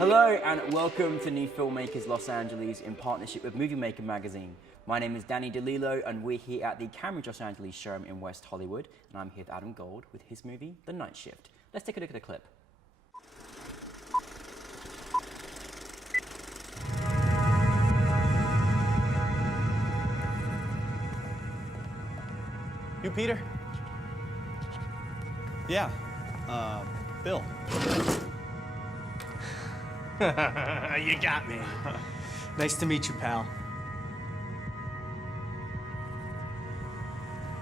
Hello and welcome to New Filmmakers Los Angeles in partnership with Movie Maker magazine. My name is Danny DeLillo and we're here at the Cambridge Los Angeles showroom in West Hollywood, and I'm here with Adam Gold with his movie, The Night Shift. Let's take a look at the clip. You, Peter? Yeah, Bill. You got me. Nice to meet you, pal.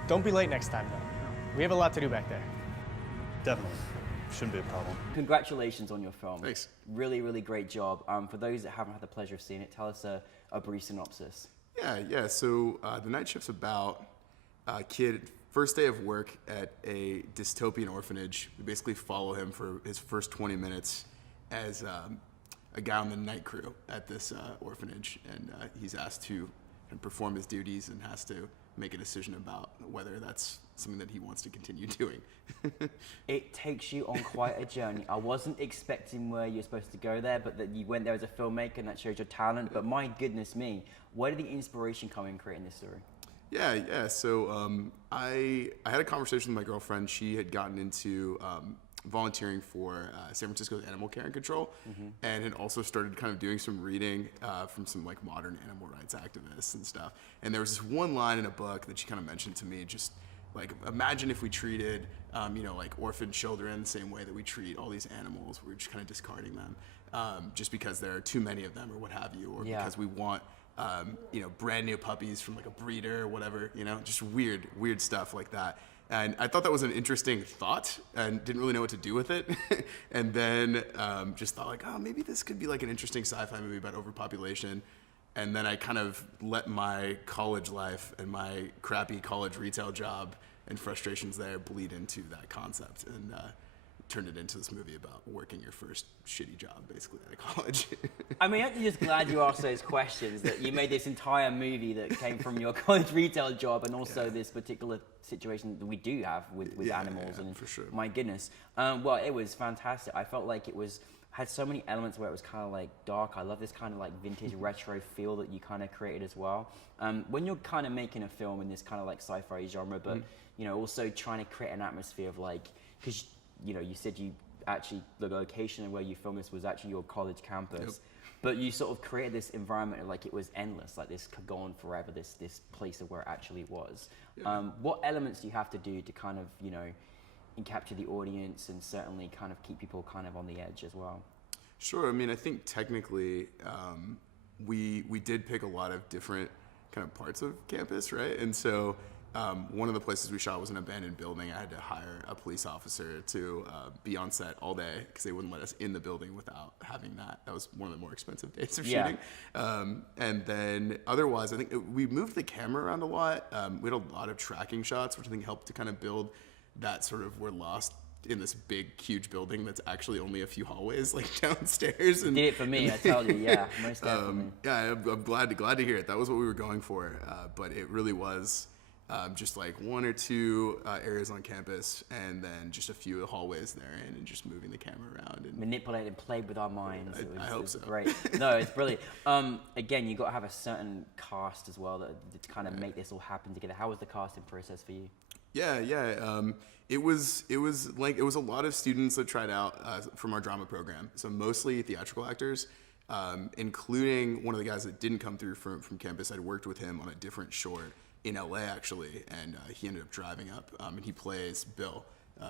Don't be late next time, though. We have a lot to do back there. Definitely. Shouldn't be a problem. Congratulations on your film. Thanks. Really, really great job. For those that haven't had the pleasure of seeing it, tell us a brief synopsis. Yeah. So The Night Shift's about a kid, first day of work at a dystopian orphanage. We basically follow him for his first 20 minutes as a guy on the night crew at this orphanage, and he's asked to perform his duties and has to make a decision about whether that's something that he wants to continue doing. It takes you on quite a journey. I wasn't expecting where you're supposed to go there, but that you went there as a filmmaker and that shows your talent. But my goodness me, where did the inspiration come in creating this story? Yeah. So I had a conversation with my girlfriend. She had gotten into volunteering for San Francisco's Animal Care and Control, and had also started kind of doing some reading from some like modern animal rights activists and stuff. And there was this one line in a book that she kind of mentioned to me, just like, imagine if we treated like orphan children the same way that we treat all these animals. We're just kind of discarding them just because there are too many of them or what have you, or because we want brand new puppies from like a breeder or whatever, just weird stuff like that. And I thought that was an interesting thought and didn't really know what to do with it. And then just thought like, oh, maybe this could be like an interesting sci-fi movie about overpopulation. And then I kind of let my college life and my crappy college retail job and frustrations there bleed into that concept, and turned it into this movie about working your first shitty job, basically, out of college. I mean, I'm just glad you asked those questions, that you made this entire movie that came from your college retail job and also this particular situation that we do have with animals. Yeah, and for sure. My goodness. Well, it was fantastic. I felt like it had so many elements where it was kind of like dark. I love this kind of like vintage retro feel that you kind of created as well. When you're kind of making a film in this kind of like sci-fi genre, but also trying to create an atmosphere of like, because you said the location where you filmed this was actually your college campus, but you sort of created this environment like it was endless, like this could go on forever, this place of where it actually was. What elements do you have to do to kind of, capture the audience and certainly kind of keep people kind of on the edge as well? Sure. I mean, I think technically we did pick a lot of different kind of parts of campus, right? And so one of the places we shot was an abandoned building. I had to hire a police officer to be on set all day because they wouldn't let us in the building without having that. That was one of the more expensive days of shooting. And then otherwise, I think we moved the camera around a lot. We had a lot of tracking shots, which I think helped to kind of build that sort of we're lost in this big, huge building that's actually only a few hallways like downstairs. And did it for me, I tell you, yeah, most definitely. I'm glad to hear it. That was what we were going for, but it really was just like one or two areas on campus, and then just a few hallways therein, and just moving the camera around and manipulated, played with our minds. I hope so. Great. No, it's brilliant. Again, you got to have a certain cast as well to kind of make this all happen together. How was the casting process for you? Yeah. It was a lot of students that tried out from our drama program. So mostly theatrical actors, including one of the guys that didn't come through from campus. I'd worked with him on a different short in LA actually, and he ended up driving up, and he plays Bill,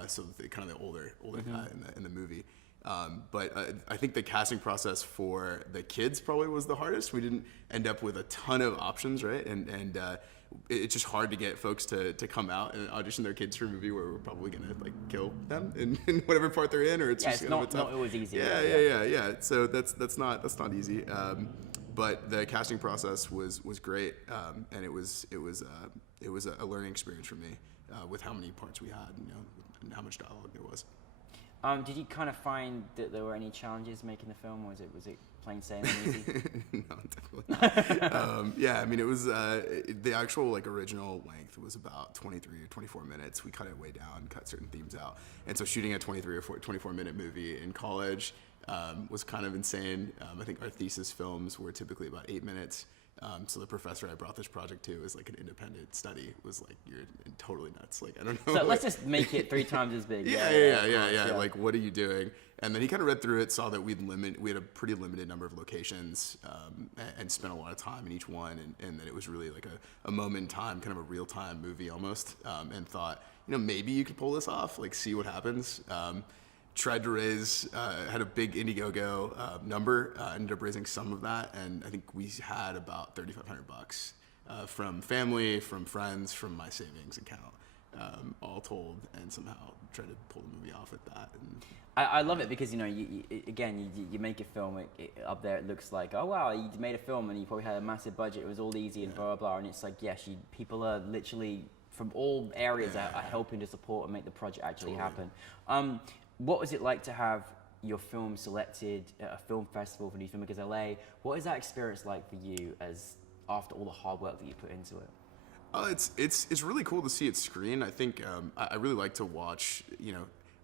so kind of the older guy in the movie. But I think the casting process for the kids probably was the hardest. We didn't end up with a ton of options, right? And it's just hard to get folks to come out and audition their kids for a movie where we're probably gonna like kill them in whatever part they're in, or it's just not always easy. Yeah. So that's not easy. But the casting process was great, and it was a learning experience for me with how many parts we had, and how much dialogue there was. Did you kind of find that there were any challenges making the film, or was it plain sailing easy? No, definitely not. Yeah, I mean, it was the actual original length was about 23 or 24 minutes. We cut it way down, cut certain themes out, and so shooting a 23 or 24 minute movie in college was kind of insane. I think our thesis films were typically about 8 minutes. So the professor I brought this project to was like an independent study. Was like, you're totally nuts. Like, I don't know. So let's just make it 3 times as big. Yeah. Like, what are you doing? And then he kind of read through it, saw that we had a pretty limited number of locations, and spent a lot of time in each one, and that it was really like a moment in time, kind of a real time movie almost, and thought, maybe you could pull this off, like, see what happens. Tried to raise, had a big Indiegogo number, ended up raising some of that, and I think we had about $3,500 from family, from friends, from my savings account, all told, and somehow tried to pull the movie off with that. And I love it because, you make a film, up there it looks like, oh wow, you made a film and you probably had a massive budget, it was all easy and blah, blah, blah, and it's like, yes, people are literally from all areas are helping to support and make the project actually happen. What was it like to have your film selected at a film festival for NewFilmmakers LA? What is that experience like for you after all the hard work that you put into it? It's really cool to see it screen. I think I really like to watch.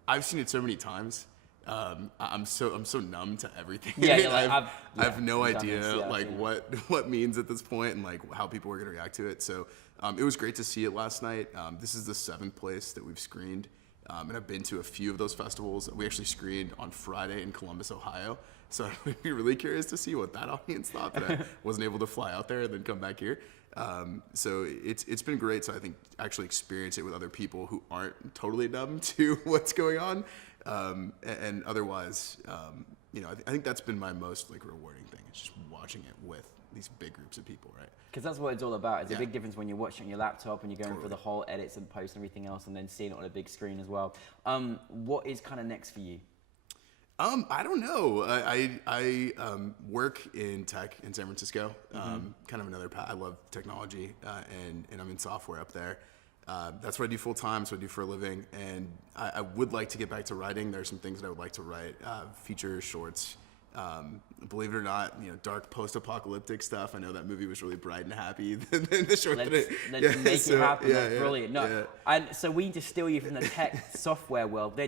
I've seen it so many times. I'm so numb to everything. Yeah, I have no idea what means at this point and like how people are gonna react to it. So it was great to see it last night. This is the 7th place that we've screened. And I've been to a few of those festivals. We actually screened on Friday in Columbus, Ohio. So I'd be really curious to see what that audience thought, but I wasn't able to fly out there and then come back here. So it's been great to, I think, actually experience it with other people who aren't totally numb to what's going on. And otherwise, I think that's been my most like rewarding thing. It's just watching it with these big groups of people, right? Because that's what it's all about. It's a big difference when you're watching on your laptop and you're going through the whole edits and posts and everything else, and then seeing it on a big screen as well. What is kind of next for you? I don't know. I work in tech in San Francisco. Kind of another path. I love technology, and I'm in software up there. That's what I do full time. So I do for a living, and I would like to get back to writing. There's some things that I would like to write, features, shorts. Believe it or not, dark post-apocalyptic stuff. I know that movie was really bright and happy. The short Let's make it happen. That's brilliant. No, and so we need to steal you from the tech software world. We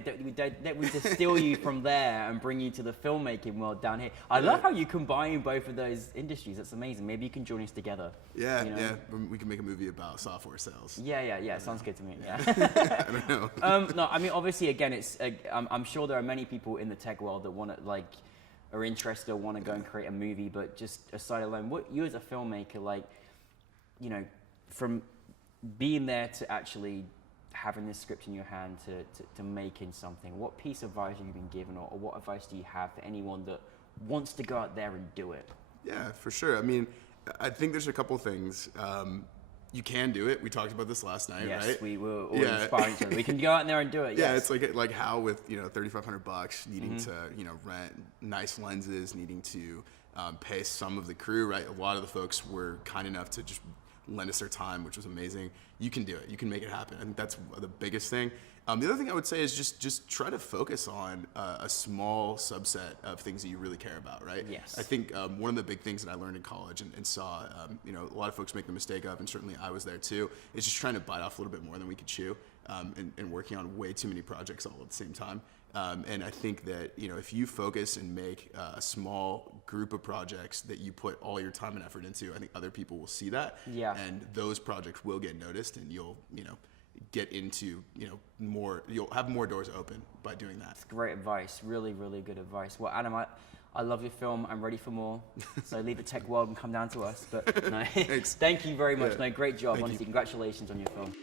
just steal you from there and bring you to the filmmaking world down here. I love how you combine both of those industries. That's amazing. Maybe you can join us together. Yeah. We can make a movie about software sales. Yeah. Sounds good to me. Yeah. I don't know. No, I mean, obviously, again, it's. I'm sure there are many people in the tech world that want to are interested or want to go and create a movie, but just aside alone, what you as a filmmaker, from being there to actually having this script in your hand to making something, what piece of advice have you been given, or what advice do you have for anyone that wants to go out there and do it? Yeah, for sure. I mean, I think there's a couple things. You can do it. We talked about this last night, right? Yes, we were all inspiring each other. We can go out there and do it. Yeah, yes. it's like how with $3,500 needing to rent nice lenses, needing to pay some of the crew, right? A lot of the folks were kind enough to just lend us their time, which was amazing. You can do it. You can make it happen. I think that's the biggest thing. The other thing I would say is just try to focus on a small subset of things that you really care about, right? Yes. I think one of the big things that I learned in college and saw, a lot of folks make the mistake of, and certainly I was there too, is just trying to bite off a little bit more than we could chew, and working on way too many projects all at the same time. And I think that, if you focus and make a small group of projects that you put all your time and effort into, I think other people will see that. Yeah. And those projects will get noticed, and you'll, get into, more, you'll have more doors open by doing that. It's great advice. Really, really good advice. Well, Adam, I love your film. I'm ready for more. So leave the tech world and come down to us. But no, Thanks. Thank you very much. Yeah. No, great job. Thank Honestly, you. Congratulations on your film.